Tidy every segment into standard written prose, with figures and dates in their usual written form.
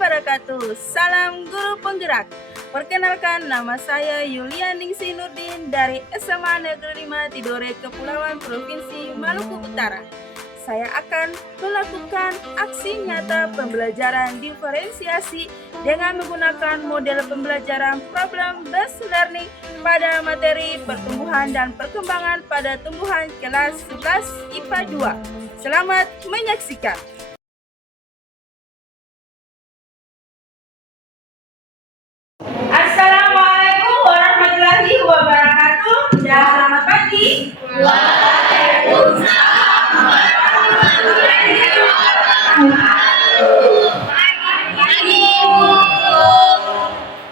wabarakatuh. Salam guru penggerak. Perkenalkan, nama saya Yulia Ningsi Nurdin dari SMA Negeri 5 Tidore, Kepulauan Provinsi Maluku Utara. Saya akan melakukan aksi nyata pembelajaran diferensiasi dengan menggunakan model pembelajaran problem-based learning pada materi pertumbuhan dan perkembangan pada tumbuhan kelas 11 IPA 2. Selamat menyaksikan. Assalamualaikum warahmatullahi wabarakatuh. Dan selamat pagi. Waalaikumsalam warahmatullahi wabarakatuh. Pagi, Bu.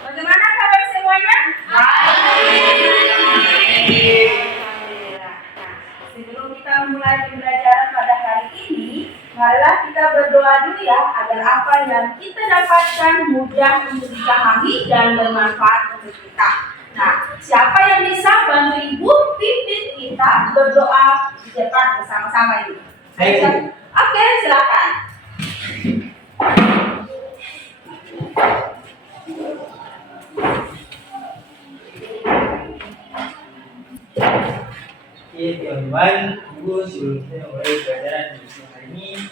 Bagaimana kabar semuanya? Baik. Sebelum kita memulai pembelajaran pada hari ini, marilah kita berdoa dulu ya, agar apa yang kita dapatkan mudah untuk dipahami dan bermanfaat untuk kita. Nah, siapa yang bisa bantu Ibu pimpin kita berdoa di depan bersama-sama ini? Saya. Oke, silakan. Oke teman-teman, Ibu sebelum kita mulai pelajaran di siang hari ini,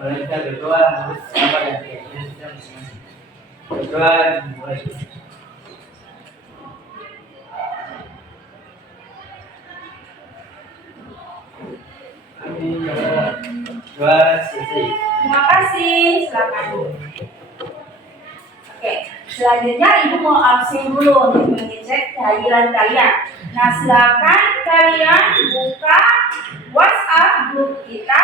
mari kita berdoa menurut bersama dan keyakinan kita masing-masing. Berdoa dimulai. Amin. Doa selesai. Terima kasih, silakan. Oke, selanjutnya Ibu mau absen dulu untuk mengecek kehadiran kalian. Nah, silakan kalian buka WhatsApp grup kita.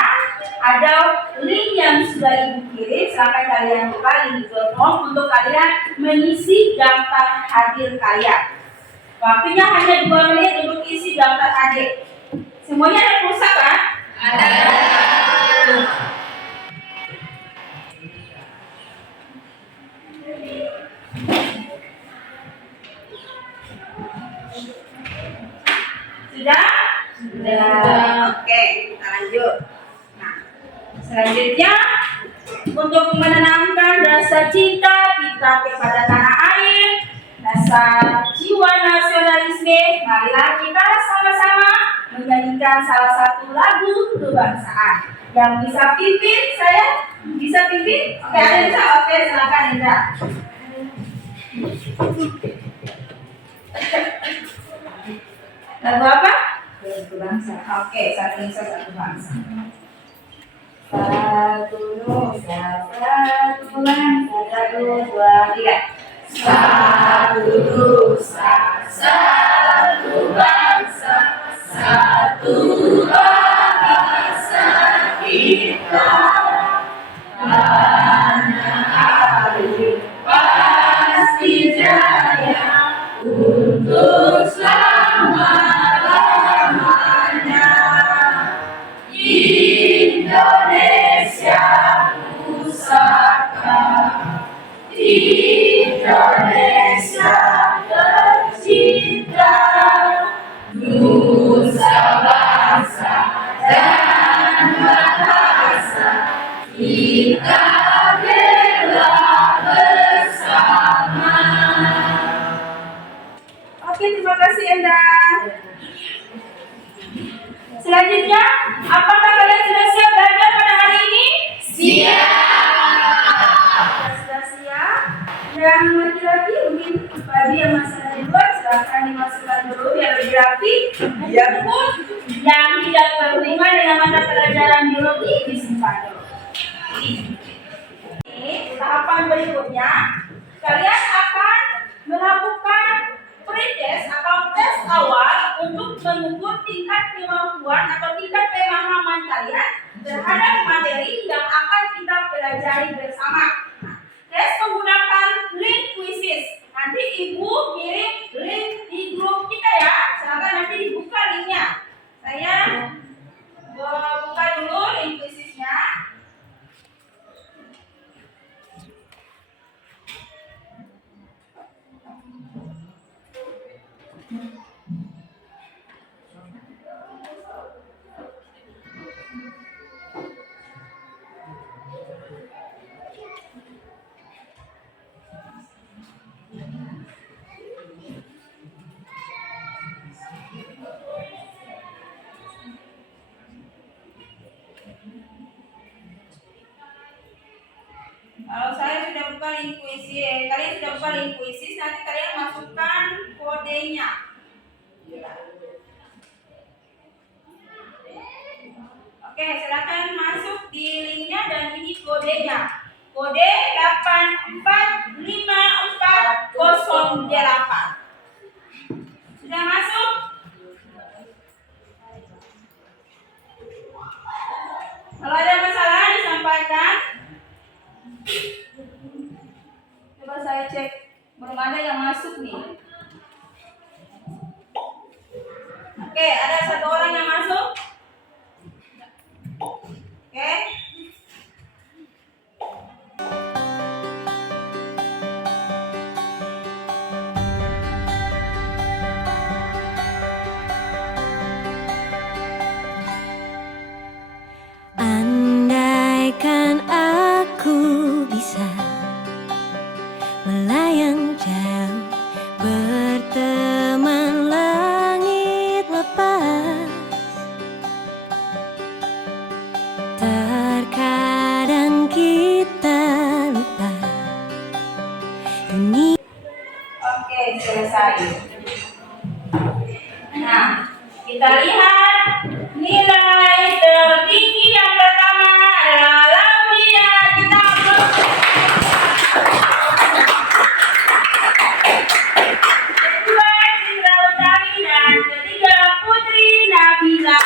Ada link yang sudah Ibu kirim. Silakan kalian buka link Google Form untuk kalian mengisi daftar hadir kalian. Waktunya hanya 2 menit untuk isi daftar hadir. Semuanya ada pulsa kan? Ada. Sudah? Oke, kita lanjut. Nah, selanjutnya untuk menanamkan rasa cinta kita kepada tanah air, rasa jiwa nasionalisme, marilah kita sama-sama menyanyikan salah satu lagu kebangsaan. Yang bisa pimpin saya? Bisa pimpin? Oke, ada yang bisa? Oke, silakan Indra. Lagu apa? Satu bangsa. Oke, satu Indonesia satu bangsa. Satu Nusa, satu bangsa, 1, 2, 3. Satu Nusa, satu bangsa, satu bahasa kita. Tanah air pasti jaya untuk selama-lamanya. Indonesia pusaka, Indonesia tercinta, nusa bangsa dan bahasa kita bela bersama. Oke, terima kasih Enda. Selanjutnya, apakah kalian sudah siap belajar pada hari ini? Siap. Sudah siap? Yang laki-laki mungkin bagi yang masih ada di luar, silahkan dimasukkan dulu biar lebih rapi. Buku yang tidak terima dengan mata pelajaran biologi disimpan dulu. Ini tahapan berikutnya, kalian akan melakukan pretest atau tes awal untuk mengukur tingkat kemampuan atau tingkat pemahaman kalian terhadap materi yang akan kita pelajari bersama. Tes menggunakan link quizzes. Nanti Ibu kirim link di grup kita ya. Silakan nanti dibuka linknya. Saya buka dulu link quizesnya. Kalau saya sudah buka link kuisi, kalian sudah buka link kuisi, nanti kalian masukkan kodenya. Oke, silakan masuk di linknya dan ini kodenya. Kode 8454008. Sudah masuk? Kalau ada masalah disampaikan. Coba saya cek, belum ada yang masuk nih. Oke, ada satu orang yang masuk. Oke. Andaikan aku bisa melayang jauh, berteman langit lepas. Terkadang kita lupa dunia. Oke, selesai. Nah, kita lihat nilai tertinggi yang pertama adalah Lamia kita. Kedua Citra Utami dan ketiga Putri Nabila.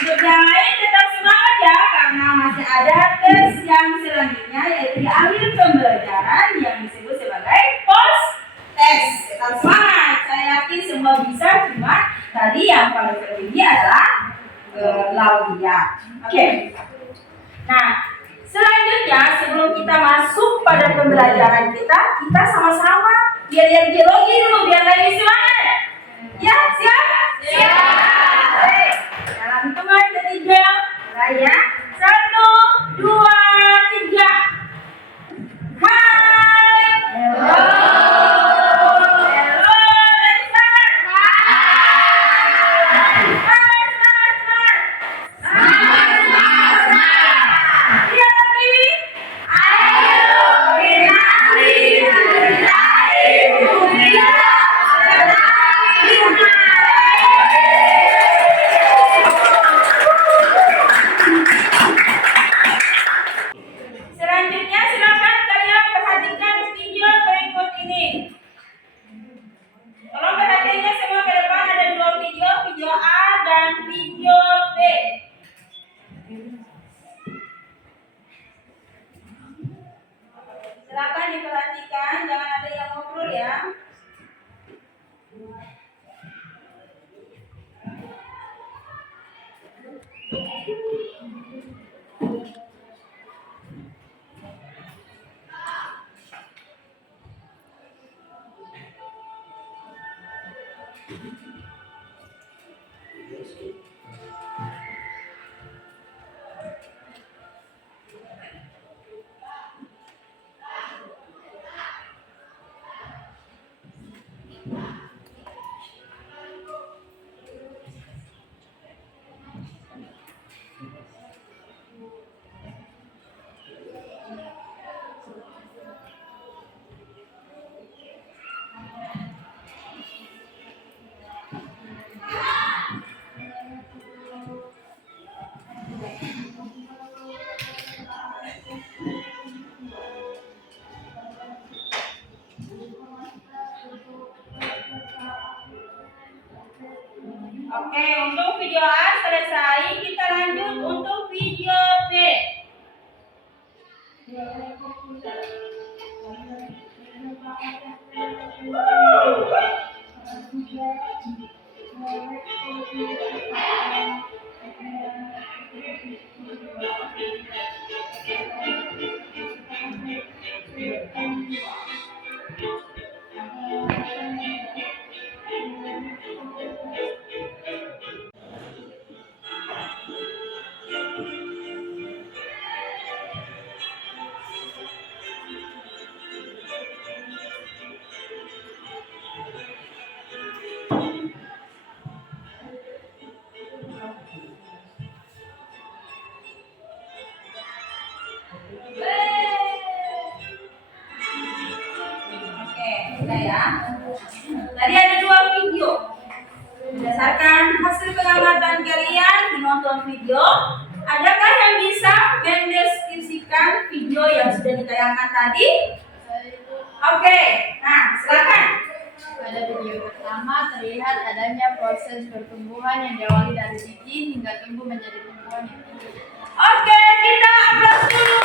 Untuk yang lain tetap semangat ya, karena masih ada tes yang selanjutnya, yaitu di akhir pembelajaran yang disebut sebagai post test. Tetap semangat, saya yakin semua bisa, cuma tadi yang paling tertinggi adalah Laudia. Oke. Nah, selanjutnya sebelum kita masuk pada pembelajaran kita sama-sama lihat biologi dulu biar lebih semangat. Ya, siap? Siap. Baik. Dalam hitungan ketiga, saya 1, 2, 3. Hai. Hello. Hello, lebih semangat. Semangat. Lihat lagi. Ayo berlari, selanjutnya silakan kalian perhatikan video berikut ini. Tolong perhatiannya semua ke depan, ada 2 video, video A dan video B. Silakan diperhatikan, jangan ada yang ngobrol ya. Oke, untuk video A selesai, kita lanjut untuk video B. kita ya. Tadi ada 2 video. Berdasarkan hasil pengamatan kalian menonton video, adakah yang bisa mendeskripsikan video yang sudah ditayangkan tadi? Oke, nah silakan. Pada video pertama terlihat adanya proses pertumbuhan yang diawali dari biji hingga tumbuh menjadi tumbuhan yang tinggi. Oke, kita aplaus dulu.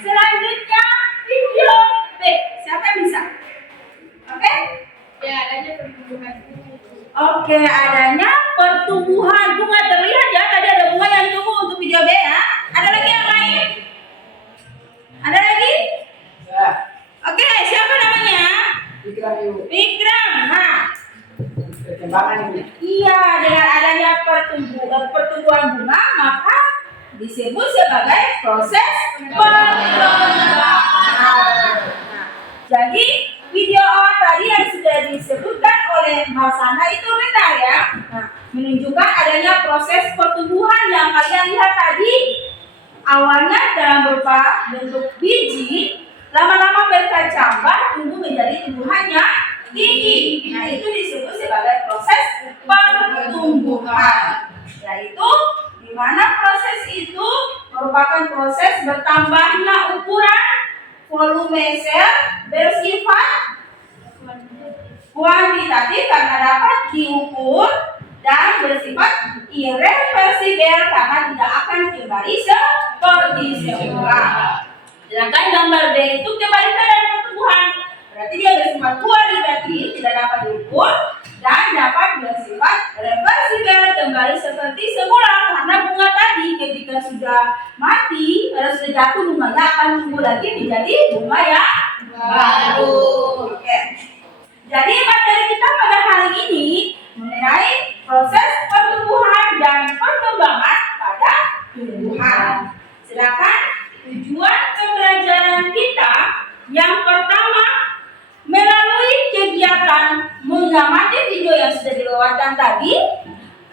Selanjutnya video B. Siapa yang bisa? Oke? Ya, adanya pertumbuhan. Oke, adanya pertumbuhan bunga terlihat ya. Tadi ada bunga yang tumbuh untuk video B ya. Ada lagi yang lain? Ada lagi? Ya. Oke, siapa namanya? Vikram. Nah, Perkembangan ini. iya, dengan adanya pertumbuhan bunga maka disebut sebagai proses perkembangan. Jadi video awal tadi yang sudah disebutkan oleh Mas Sana itu benar ya. Nah, menunjukkan adanya proses pertumbuhan yang kalian lihat tadi. Awalnya dalam berupa bentuk biji, lama-lama berkecambah tumbuh menjadi tumbuhan yang tinggi. Nah, itu disebut sebagai proses pertumbuhan. Yaitu di mana proses itu merupakan proses bertambahnya ukuran volume sel bersifat kuantitatif karena dapat diukur dan bersifat irreversibel karena tidak akan kembali seperti semula. Sedangkan gambar B itu kebalikan dari pertumbuhan. Berarti dia bersifat kualitatif, tidak dapat diukur dan dapat bersifat reversibel kembali seperti semula karena bunga tadi ketika sudah mati atau sudah jatuh bunganya akan tumbuh lagi menjadi bunga yang baru. Oke. Jadi materi kita pada hari ini mengenai proses pertumbuhan dan perkembangan pada tumbuhan. Sedangkan tujuan pembelajaran kita yang pertama melalui kegiatan mengamati video yang sudah dilewatkan tadi,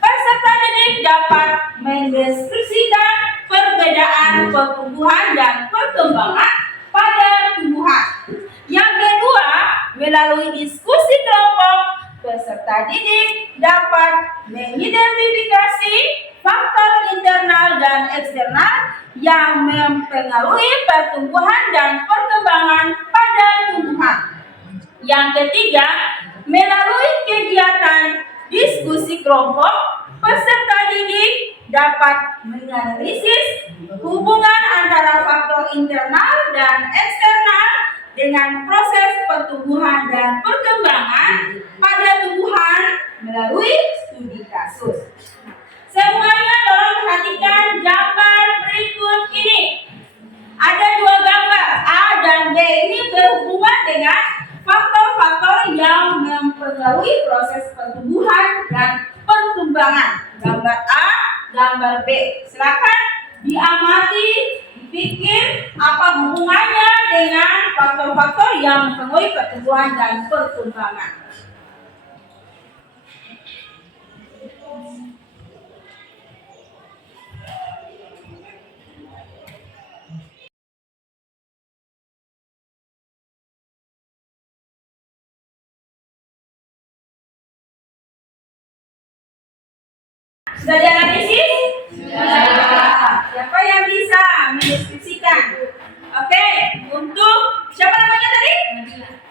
peserta didik dapat mendeskripsikan perbedaan pertumbuhan dan perkembangan pada tumbuhan. Yang kedua, melalui diskusi kelompok, peserta didik dapat mengidentifikasi faktor internal dan eksternal yang mempengaruhi pertumbuhan dan perkembangan pada tumbuhan. Yang ketiga, melalui kegiatan diskusi kelompok, peserta didik dapat menganalisis hubungan antara faktor internal dan eksternal dengan proses pertumbuhan dan perkembangan pada tumbuhan melalui studi kasus. Semuanya tolong perhatikan gambar berikut ini. Ada 2 gambar, A dan B ini berhubungan dengan faktor-faktor yang mempengaruhi proses pertumbuhan dan perkembangan. Gambar A, gambar B. Silakan diamati, dipikir apa hubungannya dengan faktor-faktor yang mempengaruhi pertumbuhan dan perkembangan. Sudah dianalisis? Sudah. Siapa yang bisa mendeskripsikan? Oke, untuk siapa namanya tadi?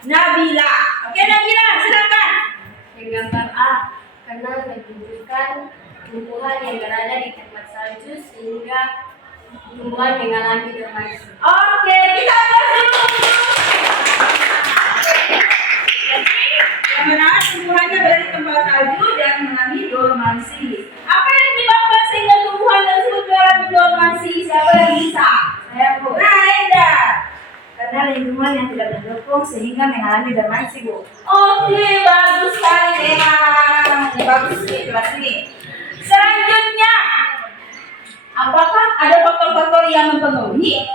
Nabila. Oke, Nabila, silakan. Yang gambar A, karena menunjukkan tumbuhan yang berada di tempat salju sehingga tumbuhan mengalami dormansi. Oke, kita akan dulu. Jadi, yang benar tumbuhannya berada di tempat salju dan mengalami dormansi. Apa yang menyebabkan sehingga tumbuhan tersebut mengalami dormansi? Siapa yang bisa? Saya Bu. Nah, Enda. Karena lingkungan yang tidak mendukung sehingga mengalami dormansi, Bu. Oke, bagus sekali memang. Bagus nih kelas ini. Selanjutnya, apakah ada faktor-faktor yang mempengaruhi?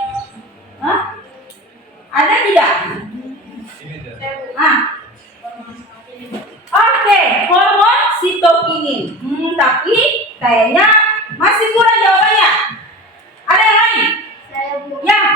Hah? Ada tidak? Oke, hormon sitokinin. Tapi kayaknya masih kurang jawabannya. Ada yang lain? Saya Bu. Ya,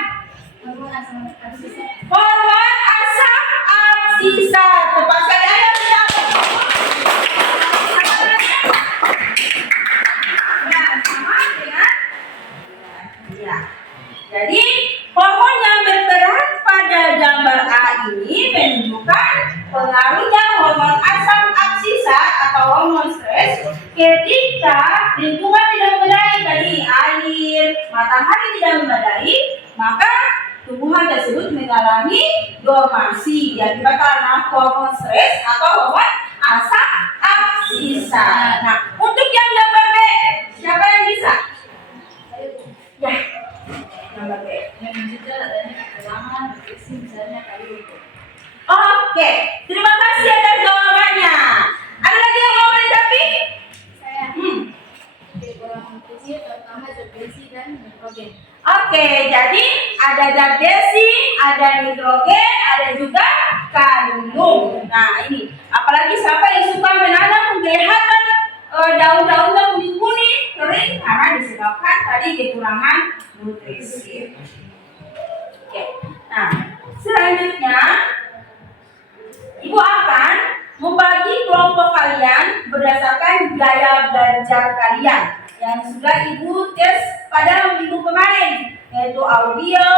hormon stres ketika lingkungan tidak memadai, tadi air, matahari tidak memadai, maka tumbuhan tersebut mengalami dormansi diakibatkan karena hormon stres atau hormon asam absisa. Nah, untuk yang gambar B, siapa yang bisa? Ya, gambar B. Oke, terima kasih atas jawabannya. Ada lagi yang mau menanggapi? Saya kurang gizi terutama zat besi dan nitrogen. Oke, jadi ada zat besi, ada nitrogen, ada juga kalium. Nah, ini apalagi siapa yang suka menanam kelihatan daun-daunnya kuning-kuning, kering karena disebabkan tadi kekurangan nutrisi. Oke. Nah, selanjutnya Ibu akan membagi kelompok kalian berdasarkan gaya belajar kalian yang sudah Ibu tes pada minggu kemarin, yaitu audio,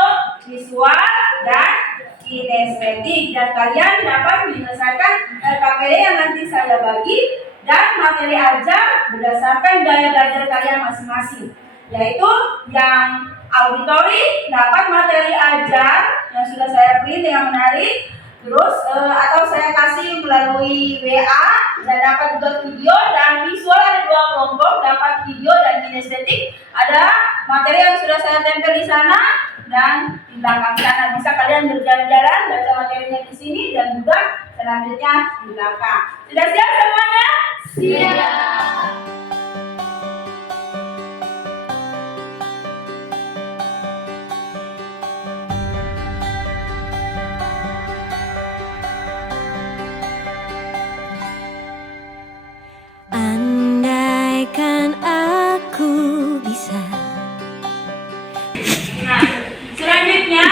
visual, dan kinestetik. Dan kalian dapat menyelesaikan LKPD yang nanti saya bagi dan materi ajar berdasarkan gaya belajar kalian masing-masing, yaitu yang auditori dapat materi ajar yang sudah saya print yang menarik, terus atau saya kasih melalui WA, dan dapat juga video. Dan visual ada 2 kelompok, dapat video dan kinestetik. Ada materi yang sudah saya tempel di sana dan di belakang sana. Bisa kalian berjalan-jalan baca materinya di sini dan juga selanjutnya di belakang. Sudah siap semuanya? Siap. Andaikan aku bisa. Nah, selanjutnya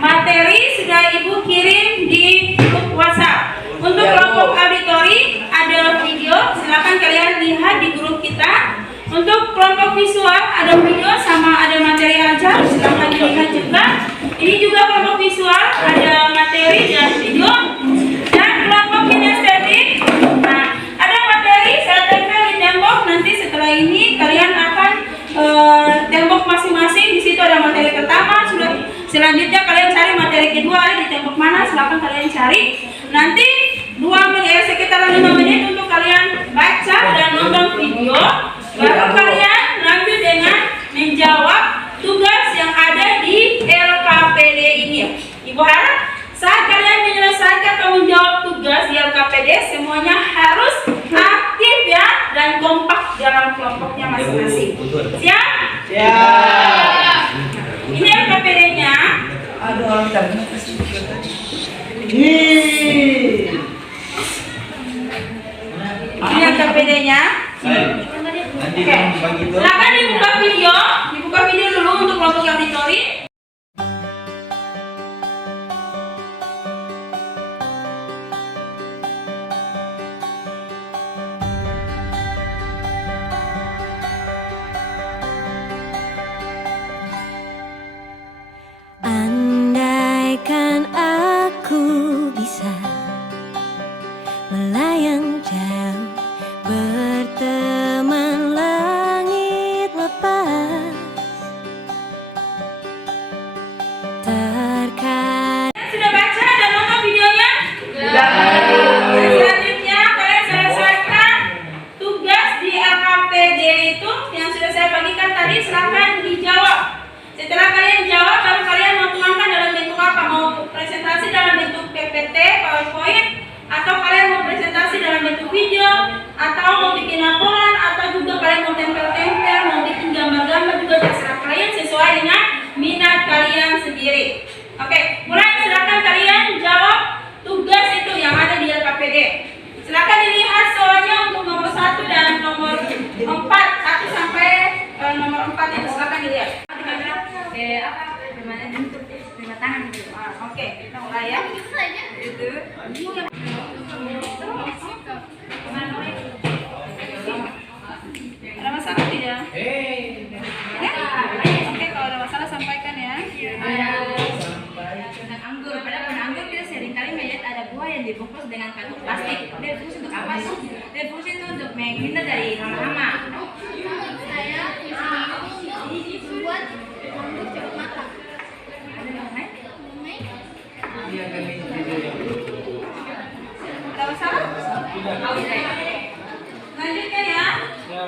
materi sudah Ibu kirim di grup WhatsApp. Untuk kelompok auditori ada video, silakan kalian lihat di grup kita. Untuk kelompok visual ada video sama ada materi ajar, silakan dilihat juga. Ini juga kelompok visual ada materi dan video. Dan kelompok kinestetik, nah ada materi saya tempel di tembok. Nanti setelah ini kalian akan tembok masing-masing. Di situ ada materi pertama. Selanjutnya kalian cari materi kedua ada di tembok mana, silakan kalian cari. Nanti sekitar 5 menit untuk kalian baca dan nonton video. Baru kalian lanjut dengan menjawab tugas yang ada di LKPD ini. Ibu harap saat kalian menyelesaikan tanggung jawab tugas di LKPD, semuanya harus aktif ya dan kompak dalam kelompoknya masing-masing. Siap? Siap. Ini LKPD-nya. Aduh, orang tadi. Ini LKPD-nya. Oke. Silakan dibuka video dulu untuk kelompok auditori. Andaikan aku bisa melayang jauh, berteman langit lepas, terkadang. Sudah baca dan nonton videonya? Sudah. Selanjutnya kalian selesaikan tugas di LKPD itu yang sudah saya bagikan tadi, silakan dijawab. Setelah kalian jawab, baru kalian mau tuangkan dalam bentuk apa? Mau presentasi dalam bentuk PPT, PowerPoint, atau kalian mau presentasi dalam bentuk video, atau mau bikin laporan, atau juga kalian mau tempel-tempel, mau bikin gambar-gambar, juga terserah kalian sesuai dengan minat kalian sendiri. Oke, mulai silakan kalian jawab tugas itu yang ada di LKPD. Silakan dilihat soalnya untuk nomor 1 dan nomor 4, 1 sampai nomor 4 itu silakan dilihat. Gimana bentuk terima tangan gitu. Oke, kita mulai ya. Itu. Ada masalah tidak? Oke, kalau ada masalah sampaikan ya. minta dari Mama. Saya ini buat mangkuk cepat matang. Ada namanya? Iya, kami video yang Kalau salah? Oke. Lanjutkan ya. ya,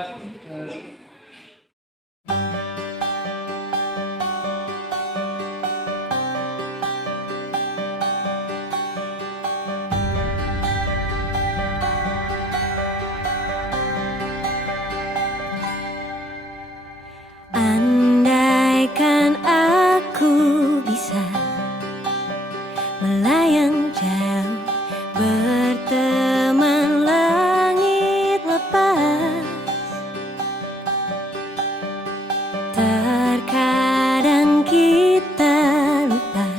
Andaikan aku bisa melayang jauh, berteman langit lepas. Terkadang kita lupa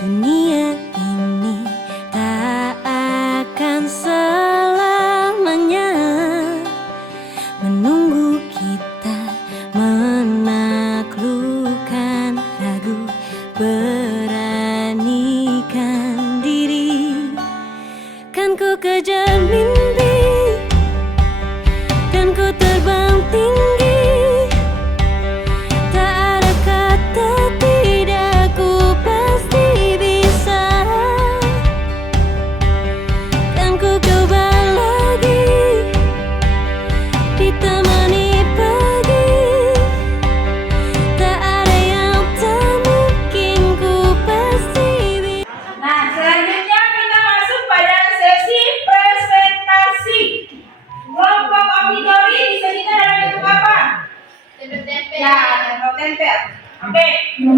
dunia ini tak akan selamanya menunggu kita menaklukkan ragu, beranikan diri. Kan ku kejar mimpi, kan ku terbang tinggi. Tak ada kata tidak, ku pasti bisa. Kan ku coba lagi, ditemani pagi. Tak ada yang tak mungkin, ku pasti bisa. Nah, selanjutnya kita masuk pada sesi presentasi. Kelompok auditori disajikan dalam bentuk apa? Tempe-tempe. Ya, tempel. Oke,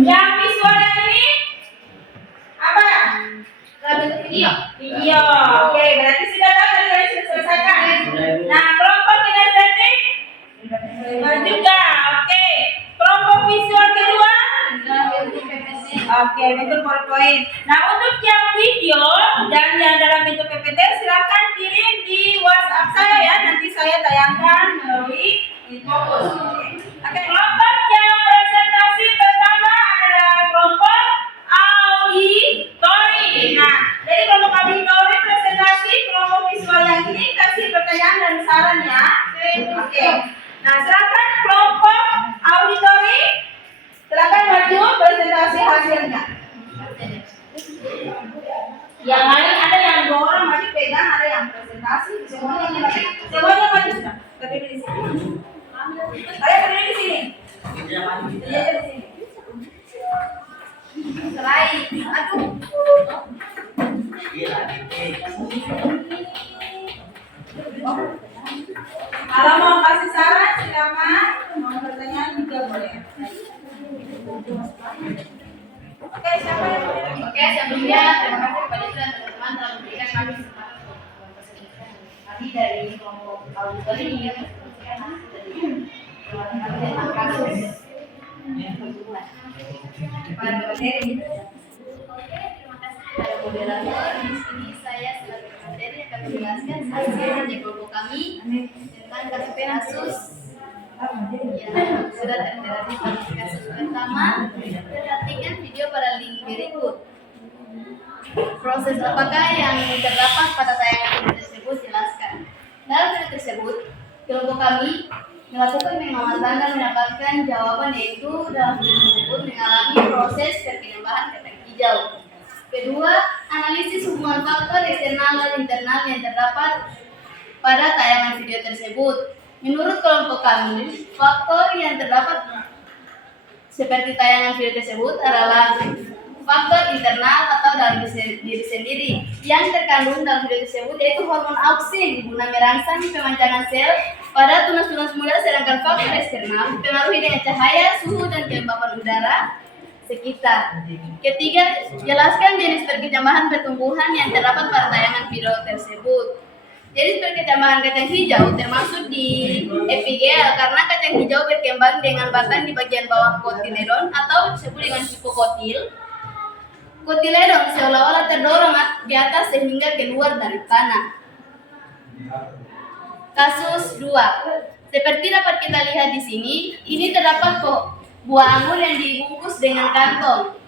yang visual yang ini apa? Dalam bentuk video. Video. Oke, berarti sudah tahu tadi sudah selesaikan. Nah, kelompok kinestetik juga. Oke, kelompok visual kedua. Dalam bentuk PPT. Oke, bentuk PowerPoint. Nah, untuk yang video dan yang dalam bentuk PPT silakan kirim di WhatsApp saya ya. Nanti saya tayangkan melalui Infocus. Oke, kelompok yang presentasi pertama adalah kelompok auditori. Nah, jadi kelompok auditori presentasi, kelompok visual yang ini kasih pertanyaan dan saran ya. Oke. Nah, silakan kelompok auditori, silakan maju presentasi hasilnya. Yang lain ada yang dua orang maju pegang, ada yang presentasi, semuanya maju. Semuanya maju sudah. Berdiri di sini. Ayo berdiri di sini. Iya di sini. Serai. Aduh. Kalau mau kasih saran silakan, mau pertanyaan juga boleh. Oke, siapa yang boleh? Oke, sebelumnya terima kasih kepada teman-teman telah memberikan kami kesempatan untuk mempresentasikan kami dari kelompok auditori yang mempresentasikan tentang kasus pembunuhan. Pada materi. Oke, terima kasih kepada moderator. Di sini saya sebagai materi akan menjelaskan hasil dari kelompok kami tentang kasus yang sudah terdaftar di kasus pertama. Perhatikan video pada link berikut. Proses apakah yang terdapat pada tayangan video tersebut jelaskan. Dalam video tersebut, kelompok kami melakukan pengamatan dan mendapatkan jawaban, yaitu dalam video tersebut mengalami proses perpindahan kacang hijau. Kedua, analisis hubungan faktor eksternal dan internal yang terdapat pada tayangan video tersebut. Menurut kelompok kami, faktor yang terdapat seperti tayangan video tersebut adalah faktor internal atau dalam diri sendiri yang terkandung dalam video tersebut, yaitu hormon auksin guna merangsang pemancangan sel pada tunas-tunas muda, sedangkan faktor eksternal dipengaruhi dengan cahaya, suhu, dan kelembapan udara sekitar. Ketiga, jelaskan jenis perkecambahan pertumbuhan yang terdapat pada tayangan video tersebut. Jenis perkecambahan kacang hijau termasuk di epigel karena kacang hijau berkembang dengan batang di bagian bawah kotiledon atau disebut dengan hipokotil. Kotiledon seolah-olah terdorong di atas sehingga keluar dari tanah. Kasus 2. Seperti dapat kita lihat di sini, ini terdapat buah anggur yang dibungkus dengan kantong.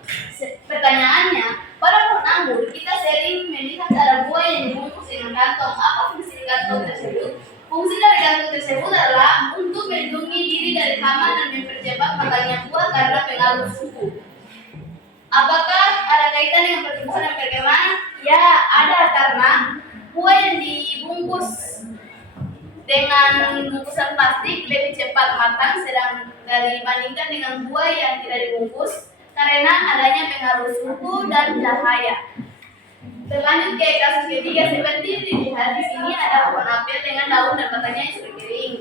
Pertanyaannya, pada pohon anggur kita sering melihat ada buah yang dibungkus dengan kantong. Apa fungsi fungsi kantong tersebut. Fungsi dari kantong tersebut adalah untuk melindungi diri dari hama dan mempercepat matangnya buah karena pengaruh suhu. Apakah ada kaitan dengan pertumbuhan dan perkembangan? Ya, ada, karena buah yang dibungkus dengan bungkusan plastik lebih cepat matang dibandingkan dengan buah yang tidak dibungkus karena adanya pengaruh suhu dan cahaya. Berlanjut ke kasus ketiga, seperti dilihat di sini ada pohon apel dengan daun dan batangnya yang sudah kering.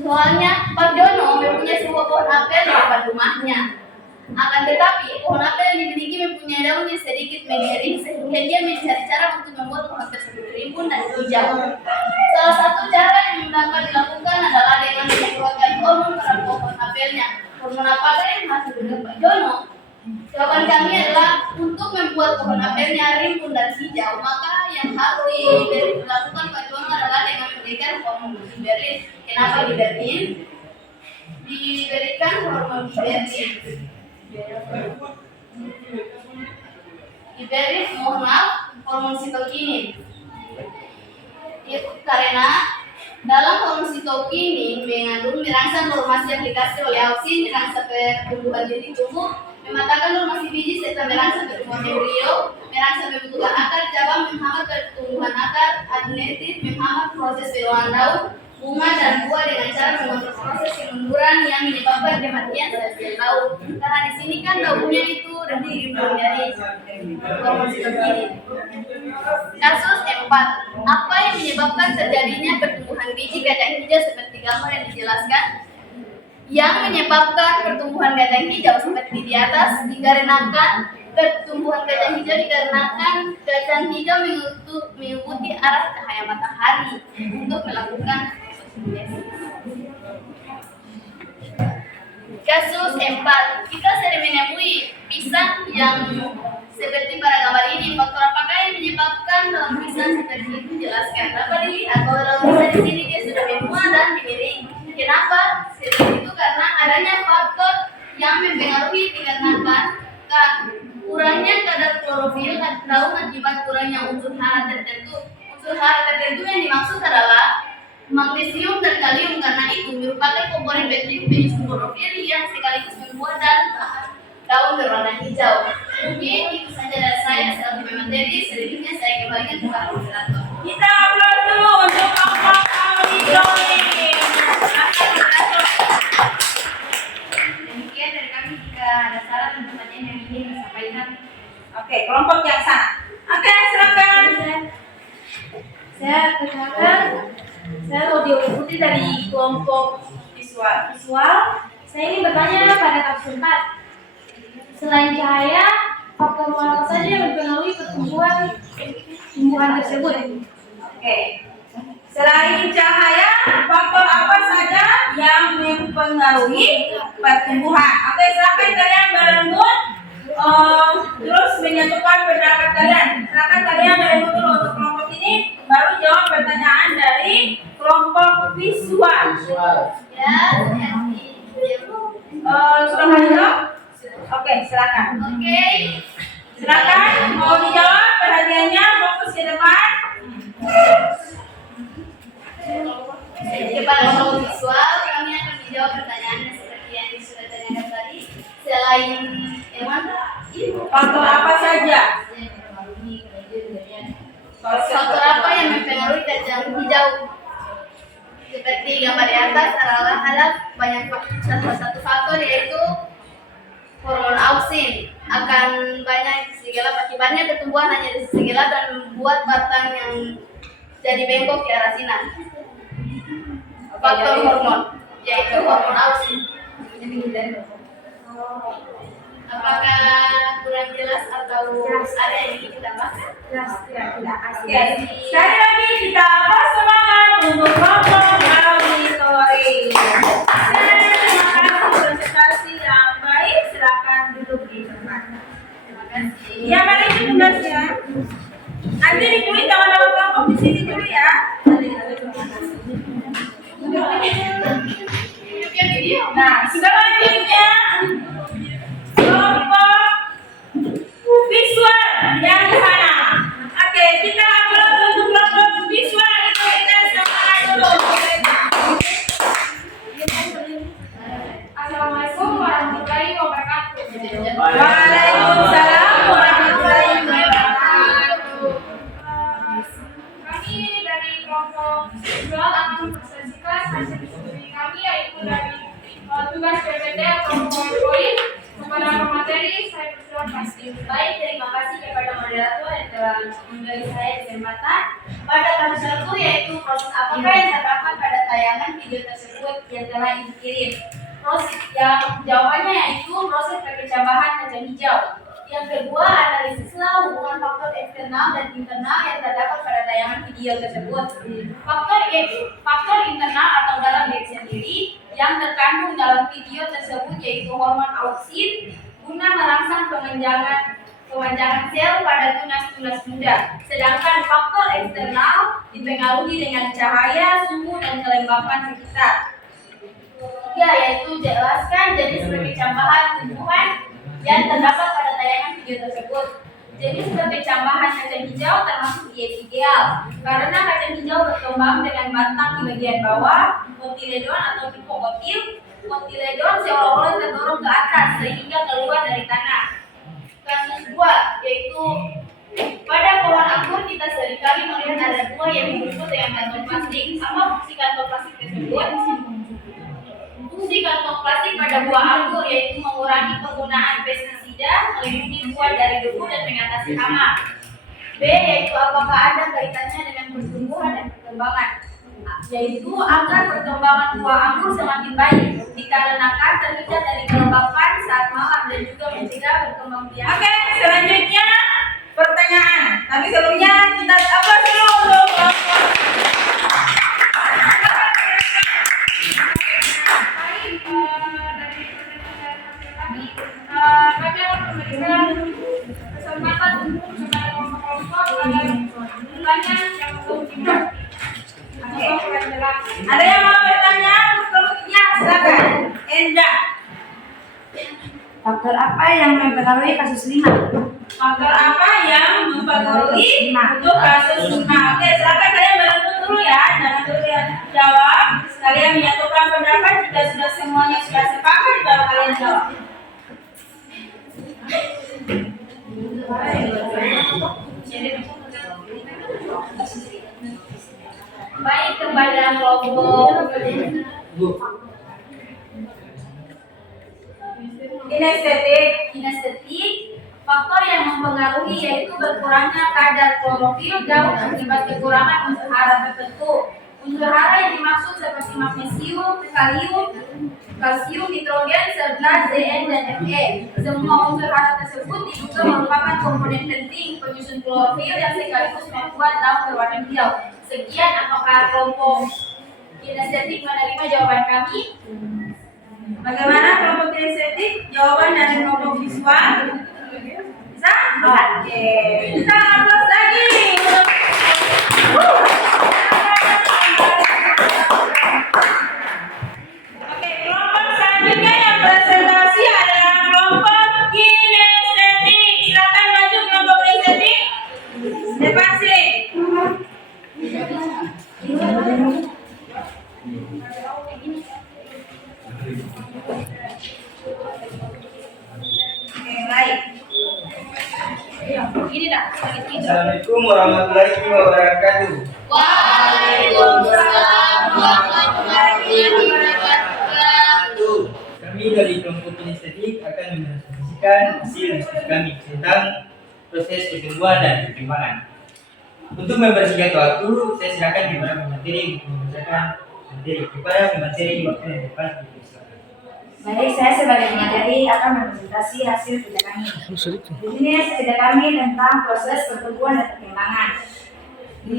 Soalnya Pak Jono mempunyai sebuah pohon apel di depan rumahnya. Akan tetapi pohon apel yang dimiliki mempunyai daun yang sedikit mengering sehingga dia mencari cara untuk membuat pohon tersebut rimbun dan hijau. Salah satu cara yang dapat dilakukan adalah dengan mengeluarkan hormon pada pohon apelnya. Hormon apakah yang masuk ke Pak Jono? Jawaban kami adalah untuk membuat pohon apelnya rimbun dan hijau, maka yang harus dilakukan Pak Jono adalah dengan memberikan hormon giberlin. Kenapa giberlin? Diberikan hormon giberlin. Giberlin, mohon maaf, hormon sitokinin. Karena dalam hormon sitokinin mengandung merangsang normasi aplikasi oleh auksin, merangsang pertumbuhan titik tumbuh, mematakan normasi biji serta merangsang pertumbuhan embrio, merangsang pembentukan akar cabang, menghambat pertumbuhan akar, adnetif, menghambat proses peluang daun, bunga dan buah dengan cara mengontrol proses kemunduran yang menyebabkan kematian sel-sel daun. Karena di sini kan daunnya itu rimbun dari hormon sitokinin. Kasus 4. Apa yang menyebabkan terjadinya pertumbuhan biji kacang hijau seperti gambar yang dijelaskan? Yang menyebabkan pertumbuhan kacang hijau seperti di atas dikarenakan pertumbuhan kacang hijau dikarenakan kacang hijau mengikuti arah cahaya matahari untuk melakukan fotosintesis. Kasus 4. Kita sering menemui pisang yang seperti pada gambar ini. Faktor apakah yang menyebabkan daun pisang seperti itu? Jelaskan. Dapat dilihat bahwa daun pisang di sini dia sudah menua dan dimiring. Kenapa seperti itu? Karena adanya faktor yang mempengaruhi dikarenakan kurangnya kadar klorofil daun akibat kurangnya unsur hara tertentu. Unsur hara tertentu yang dimaksud adalah magnesium dan kalium, karena itu merupakan komponen penting penyusun klorofil yang sekaligus membuat daun berwarna hijau. Mungkin itu saja dari saya selaku pemateri. Selebihnya saya kembalikan kepada moderator. Kita aplaus dulu untuk kelompok auditori. Demikian dari kami. Jika ada saran dan pertanyaan yang ingin disampaikan, Oke, kelompok yang sana. Oke, silakan. Saya perkenalkan, saya Audio Putri dari kelompok visual. Saya ingin bertanya pada kasus 4. Selain cahaya, faktor apa saja yang mempengaruhi tumbuhan tersebut? Oke. Selain cahaya, faktor apa saja yang mempengaruhi pertumbuhan? Oke, silakan kalian berembut. Terus menyatukan pendapat kalian. Silakan kalian berembut dulu untuk kelompok ini, baru jawab pertanyaan dari kelompok visual. ya, Sudah mau jawab? Oke, silakan. Oke. Silakan, mau dijawab perhatiannya, fokus ke depan. Kepada kelompok visual, kami akan menjawab pertanyaannya seperti yang sudah ditanyakan tadi. Selain Faktor apa saja? faktor apa yang mempengaruhi kacang hijau? Seperti gambar di atas adalah ada banyak salah satu faktor, yaitu hormon auksin. Akan banyak segelap, akibatnya pertumbuhan hanya segelap dan membuat batang yang jadi bengkok ke arah sinar. Faktor hormon, yaitu hormon auksin. Apakah kurang jelas atau ada yang ingin ditambahkan? Oke, sekali lagi kita semangat untuk kelompok auditori. Terima kasih presentasi yang baik. Silakan duduk di tempat. Terima kasih. Ya, mari tugasnya. Nanti ditulis nama-nama kelompok di sini dulu ya. Video. Nah, selanjutnya kelompok visual yang di sana. Oke, kita akan untuk kelompok visual itu Visual akan mempresentasikan hasil studi kami yaitu dari tugas PPT atau PowerPoint kepada pemateri. Saya persilakan. Baik, terima kasih kepada moderator yang telah memberi saya kesempatan pada kasus aku yaitu proses apakah yang terdapat pada tayangan video tersebut yang telah ibu kirim. Proses yang jawabannya yaitu proses perkecambahan kacang hijau. Yang kedua, analisislah hubungan faktor eksternal dan internal yang terdapat pada tayangan video tersebut. Faktor internal atau dalam diri sendiri yang terkandung dalam video tersebut yaitu hormon auksin guna merangsang pemanjangan sel pada tunas-tunas muda. Sedangkan faktor eksternal dipengaruhi dengan cahaya, suhu, dan kelembapan sekitar. Ya, yaitu jelaskan jenis perkecambahan tumbuhan yang terdapat pada tayangan video tersebut. Jenis perkecambahan kacang hijau termasuk ideal karena kacang hijau berkembang dengan batang di bagian bawah, kotiledon atau hipokotil. Kotiledon seolah-olah terdorong ke atas sehingga keluar dari tanah. Kasus 2 yaitu pada pohon anggur kita seringkali melihat ada buah yang dibungkus dengan kantong plastik. Apa fungsi kantong plastik tersebut? Fungsi kantong plastik pada buah anggur yaitu mengurangi penggunaan pestisida, melindungi buah dari debu dan mengatasi hama. B yaitu apakah ada kaitannya dengan pertumbuhan dan perkembangan, yaitu agar perkembangan buah anggur semakin baik dikarenakan terhindar dari kelembapan saat malam dan juga mencegah berkembang biak. Oke, selanjutnya pertanyaan. Tapi sebelumnya kita apa dulu untuk Kami akan memberikan kesempatan untuk kepada kelompok-kelompok bertanya yang belum tidak. ada yang mau bertanya? Ya, silakan. Enda. Faktor apa yang mempengaruhi kasus 5? Faktor apa yang mempengaruhi untuk kasus 5? Oke, silakan kalian bantu dulu ya. Jangan dulu ya jawab. Kalian menyatukan pendapat. Jika sudah semuanya sudah sepakat, baru kalian jawab. Baik, kepada kelompok Kinestetik, faktor yang mempengaruhi yaitu berkurangnya kadar klorofil daun akibat kekurangan unsur hara tertentu. Unsur hara yang dimaksud seperti magnesium, kalsium, nitrogen, serta Zn dan Fe. Semua unsur hara tersebut diduga merupakan komponen penting penyusun klorofil yang sekaligus membuat daun berwarna hijau. Sekian, apakah kelompok kinestetik menerima jawaban kami? Bagaimana kelompok kinestetik? Jawaban dari kelompok visual? Bisa? Oke. Kita aplaus lagi. Oke, kelompok selanjutnya yang presentasi adalah kelompok kinestetik. Silakan maju kelompok kinestetik. Depansi. Oke, baik. ini dah. Assalamualaikum warahmatullahi wabarakatuh. Waalaikumsalam warahmatullahi wabarakatuh. Kami dari kelompok kinestetik akan mempresentasikan hasil diskusi kami tentang proses pertumbuhan dan perkembangan. Untuk mempersingkat waktu, saya silakan kepada pemateri untuk membacakan materi. Kepada pemateri waktu yang depan dipersilakan. Baik, saya sebagai pemateri akan mempresentasi hasil kerja kami. Di sini hasil kerja kami tentang proses pertumbuhan dan perkembangan. Di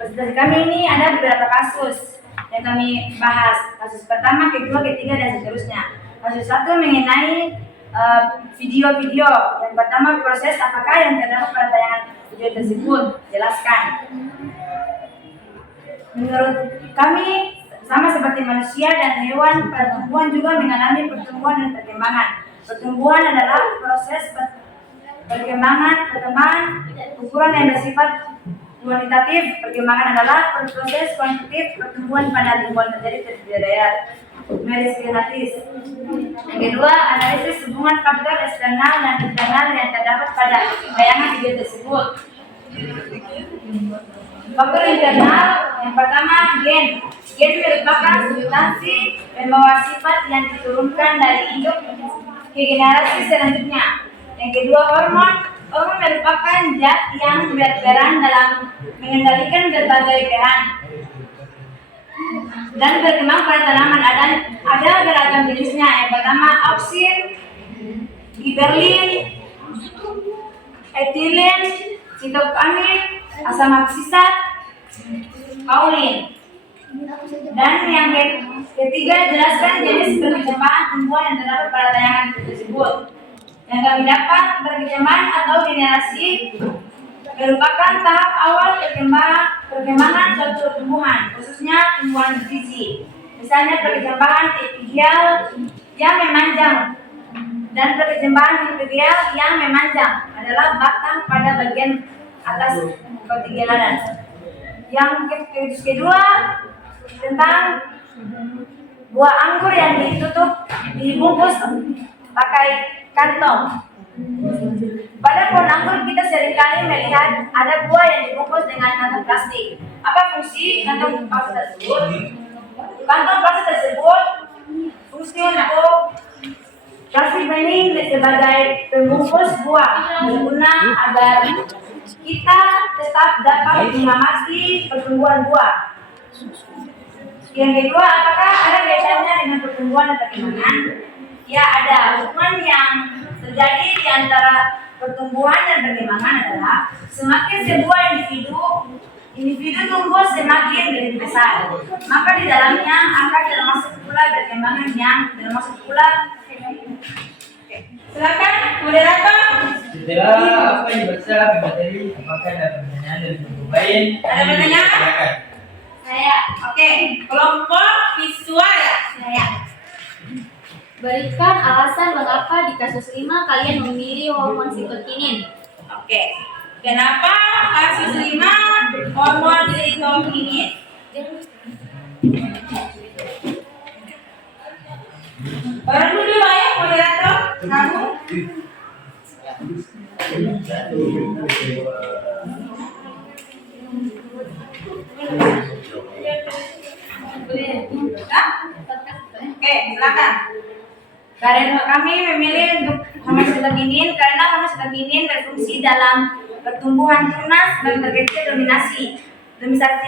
presentasi kami ini ada beberapa kasus yang kami bahas. Kasus pertama, kedua, ketiga, dan seterusnya. Kasus 1 mengenai video-video. Yang pertama, proses apakah yang terdapat pada tayangan video tersebut. Jelaskan. Menurut kami, sama seperti manusia dan hewan, pertumbuhan juga mengalami pertumbuhan dan perkembangan. Pertumbuhan adalah proses perkembangan ukuran yang bersifat kuantitatif. Perkembangan adalah proses kuantitatif pertumbuhan pada tumbuhan terjadi di daerah meriskinatis. Yang kedua, analisis hubungan faktor eksternal dan internal yang terdapat pada tayangan video tersebut. Faktor internal Yang pertama, gen. Gen merupakan substansi membawa sifat yang diturunkan dari induk ke generasi selanjutnya. Yang kedua, hormon. Hormon merupakan zat yang berperan dalam mengendalikan berbagai peran dan berkembang pada tanaman. Ada beragam jenisnya. Yang pertama, auksin, giberlin, etilen, sitokamin, asam aksisat, kaolin. Dan yang ketiga, jelaskan jenis perkembangan tumbuhan yang terdapat pada tayangan tersebut. Yang kami dapat, perkembangan atau generasi merupakan tahap awal perkembangan suatu tumbuhan, khususnya tumbuhan biji. Misalnya perkembangan epigel yang memanjang dan perkembangan epigel yang memanjang adalah batang pada bagian atas ketigeladan. Yang kedua tentang buah anggur yang dibungkus pakai kantong. Pada pohon anggur kita seringkali melihat ada buah yang dibungkus dengan kantong plastik. Apa fungsi kantong plastik tersebut? Kantong plastik tersebut fungsi untuk plastik bening sebagai pembungkus buah, berguna agar kita tetap dapat mengamati pertumbuhan buah. Yang kedua, apakah ada kaitannya dengan pertumbuhan dan perkembangan? Ya, ada. Hubungan yang terjadi di antara pertumbuhan dan perkembangan adalah semakin sebuah individu tumbuh semakin lebih besar, maka di dalamnya akan termasuk pula perkembangan yang termasuk pula. Silakan moderator. Setelah apa yang dibaca materi, apakah ada pertanyaan dari kelompok lain? Ada pertanyaan? Silakan. Saya, Oke, kelompok visual. saya. Berikan alasan mengapa di kasus 5 kalian memilih hormon sitokinin. Oke. Kenapa kasus 5 hormon sitokinin? Orang dulu ya moderator. Kamu. Hah? Oke, silakan. Karena kami memilih untuk hormon sitokinin karena hormon sitokinin berfungsi dalam pertumbuhan tunas dan terkecil dominasi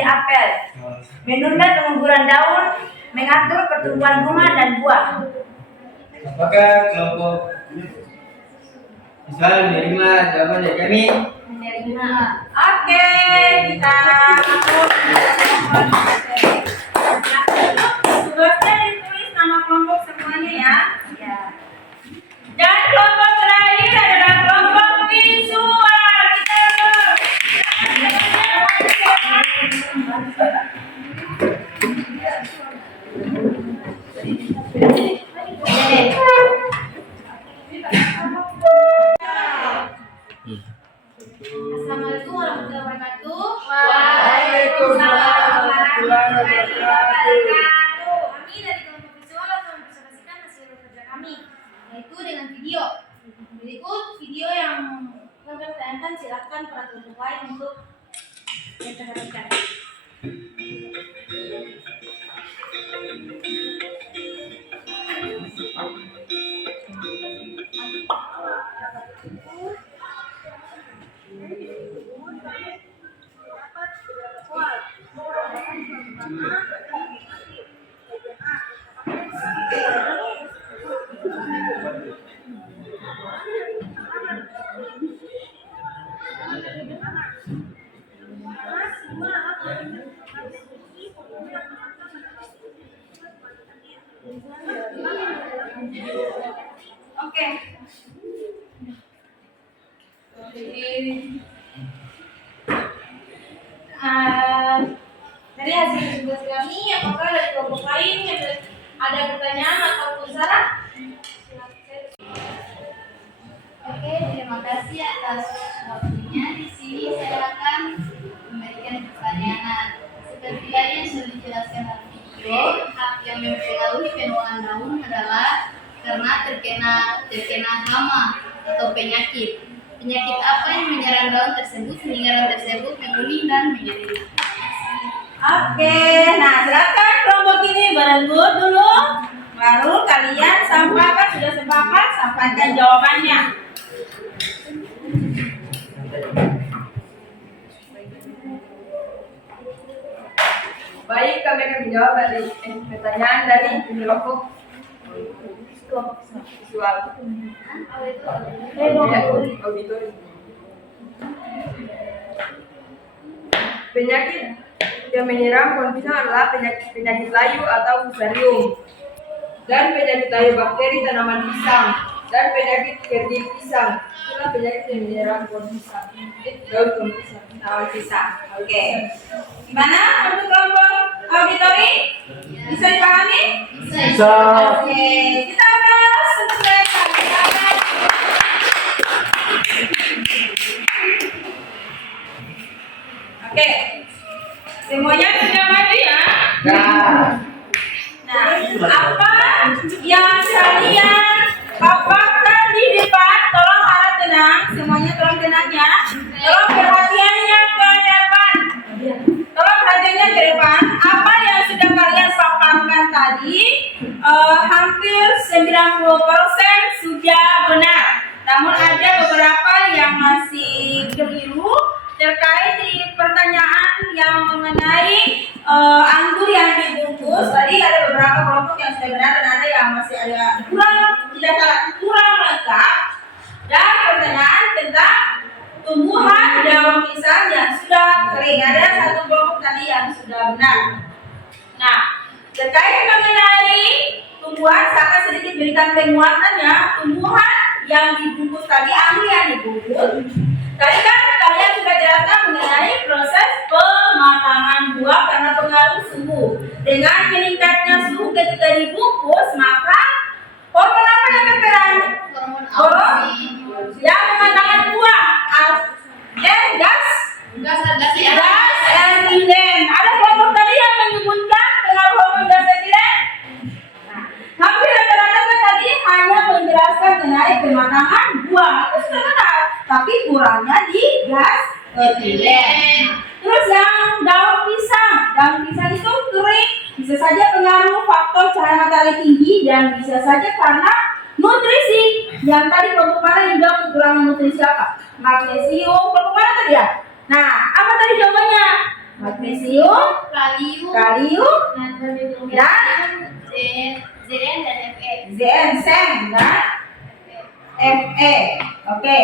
apel, menunda penguburan daun, mengatur pertumbuhan bunga dan buah. Apakah kelompok visual menerima jawaban dari kami? Menerima. Oke, kita masuk. Tugasnya ditulis nama kelompok semuanya ya. Ya. Dan kelompok terakhir adalah kelompok visual. Assalamualaikum warahmatullahi wabarakatuh. Waalaikumsalam warahmatullahi wabarakatuh. Kami dari kelompok visual akan mempresentasikan hasil kerja kami, yaitu dengan video. Berikut video yang kami tayangkan, silakan para kelompok lain untuk mempresentasikan. Oke. Dari hasil tugas kami, apakah dari kelompok lain yang ada pertanyaan ataupun saran? Oke, terima kasih atas waktunya. Di sini saya akan memberikan pertanyaan. Seperti tadi yang sudah dijelaskan dalam video, hak yang mempengaruhi penuaan daun adalah karena terkena hama atau penyakit. Penyakit apa yang menyerang daun tersebut sehingga daun tersebut menguning dan menjadi Oke, nah silakan kelompok ini berembut dulu. Lalu kalian sampaikan, sudah sepakat, sampaikan jawabannya. Baik, kami akan menjawab dari pertanyaan dari kelompok visual. Auditori. Penyakit yang menyerang pohon pisang adalah penyakit layu atau fusarium, dan penyakit layu bakteri tanaman pisang, dan penyakit kerdil pisang. Itulah penyakit yang menyerang pohon pisang. Daun pohon pisang. Daun pisang. Oke. Gimana untuk kelompok auditori? Bisa dipahami? Bisa. Oke, kita akan selesai. Oke, semuanya sudah maju ya? Nah, apa yang kalian paparkan di depan? Tolong harap tenang, semuanya tolong tenang ya. Tolong perhatiannya ke depan. Tolong perhatiannya ke depan. Apa yang sudah kalian paparkan tadi, hampir 90% sudah benar. Namun ada beberapa yang masih keliru terkait di pertanyaan yang mengenai anggur yang dibungkus. Tadi ada beberapa kelompok yang sudah benar dan ada yang masih ada kurang lengkap. Dan pertanyaan tentang tumbuhan daun pisang yang sudah kering. Ada satu kelompok tadi yang sudah benar. Nah, terkait mengenai tumbuhan, saya akan sedikit berikan penguatannya. Tumbuhan yang dibungkus tadi, anggur yang dibungkus. Tadi kan kalian sudah jelaskan mengenai proses pematangan buah karena pengaruh suhu. Dengan meningkatnya suhu ketika dibungkus, maka hormon apa yang berperan? Hormon yang mematangkan buah. Gas etilen. Ada kelompok tadi yang menyebutkan pengaruh hormon gas etilen. Nah, hampir rata-rata tadi hanya menjelaskan mengenai pematangan buah. Itu sudah benar. Tapi kurangnya di gas etilen. Terus yang daun pisang itu kering, bisa saja pengaruh faktor cahaya matahari tinggi dan bisa saja karena nutrisi. Yang tadi kelompok mana yang jawab kekurangan nutrisi apa? Magnesium, kelompok mana tadi ya? Nah, apa tadi jawabannya? Magnesium, kalium, dan Zn dan Fe. ginseng dan Fe. Oke,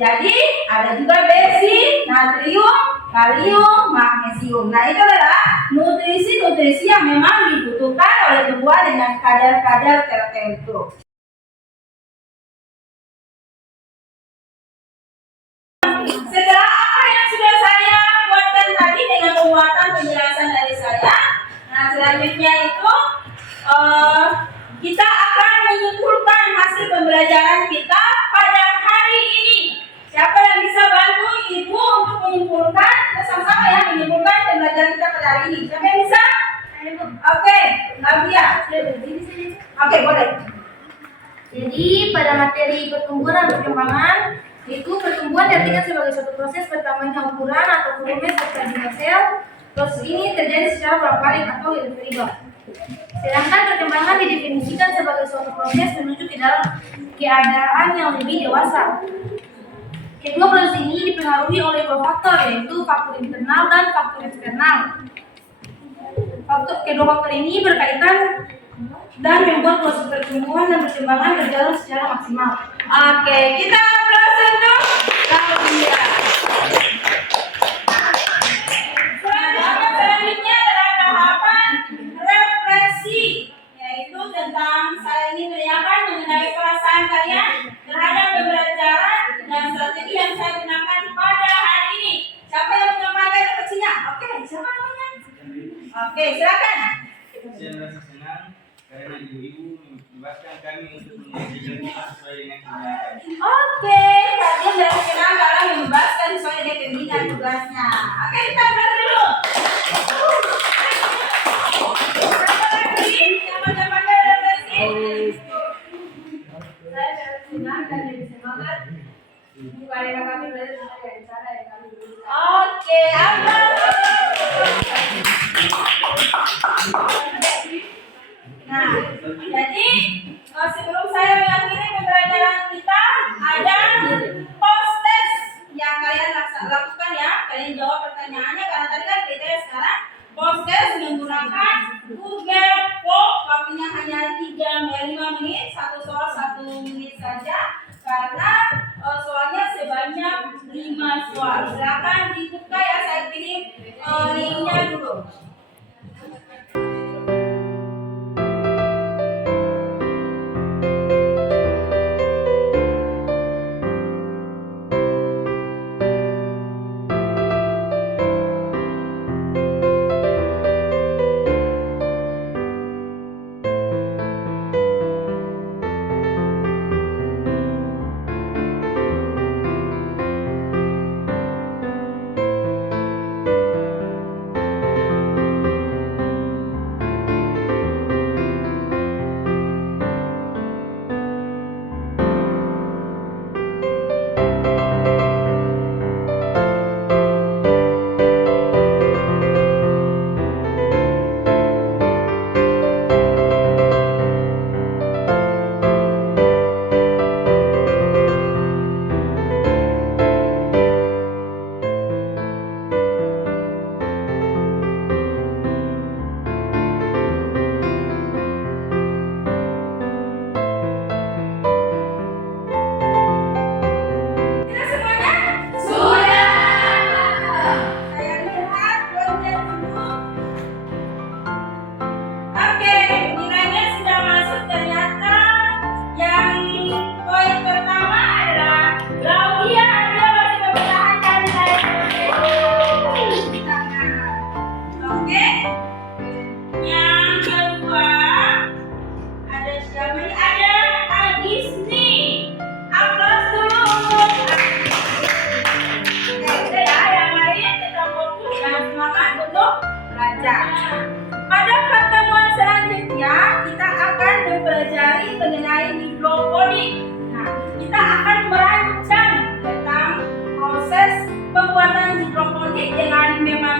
jadi ada juga besi, natrium, kalium, magnesium. Nah, itu adalah nutrisi-nutrisi yang memang dibutuhkan oleh tumbuhan dengan kadar-kadar tertentu. Setelah apa yang sudah saya buatkan tadi dengan penguatan penjelasan dari saya, nah selanjutnya itu kita akan menyimpulkan hasil pembelajaran kita pada hari ini. Siapa yang bisa bantu ibu untuk menyimpulkan? Kita sama-sama ya menyimpulkan pembelajaran kita pada hari ini. Siapa yang bisa? Oke, Nabia. Oke, boleh. Jadi pada materi pertumbuhan dan perkembangan itu pertumbuhan diartikan sebagai suatu proses bertambahnya ukuran atau volume serta jumlah sel. Proses ini terjadi secara bolak-balik atau irreversibel. Sedangkan perkembangan didefinisikan sebagai suatu proses menuju ke dalam keadaan yang lebih dewasa. Kedua proses ini dipengaruhi oleh dua faktor, yaitu faktor internal dan faktor eksternal. Kedua faktor ini berkaitan dan membuat proses pertumbuhan dan perkembangan berjalan secara maksimal. Oke, kita aplaus untuk Nabia. Selanjutnya adalah tahapan refleksi, yaitu tentang saya ingin menanyakan mengenai perasaan kalian terhadap pembelajaran dan strategi yang saya gunakan pada hari ini. Siapa yang menyampaikan refleksinya? Oke, siapa namanya? Oke, silakan. Saya merasa senang karena ibu-ibu membebaskan kami untuk mengerjakan kita sesuai dengan kebijakan. Oke, kalian dari senang karena membebaskan sesuai dengan pembinaan tugasnya. Oke, kita berhenti dulu. Saya senang dan lebih semangat. Karena kami belajar dari cara yang kami berikan. Oke, apa? Nah, jadi sebelum saya mengakhiri pembelajaran kita, ada post test yang kalian lakukan ya. Kalian jawab pertanyaannya karena tadi kan kriteria. Sekarang post test menggunakan Google Form. Waktunya hanya 5 menit, satu soal 1 menit saja. Karena soalnya sebanyak 5 soal. Silakan dibuka ya, saya kirim linknya dulu. Kita semuanya sudah. Saya lihat poinnya dulu. Oke, nilainya sudah masuk ternyata. Yang poin pertama adalah Claudia, dia masih mempertahankan nilai. Oke. Yang kedua ada siapa nih? Ada Agisni. Aplaus dulu untuk Oke, ya, yang lain kita fokus dan semangat untuk belajar. Pada pertemuan selanjutnya kita akan mempelajari mengenai hidroponik. Nah, kita akan merancang tentang proses pembuatan hidroponik dengan memang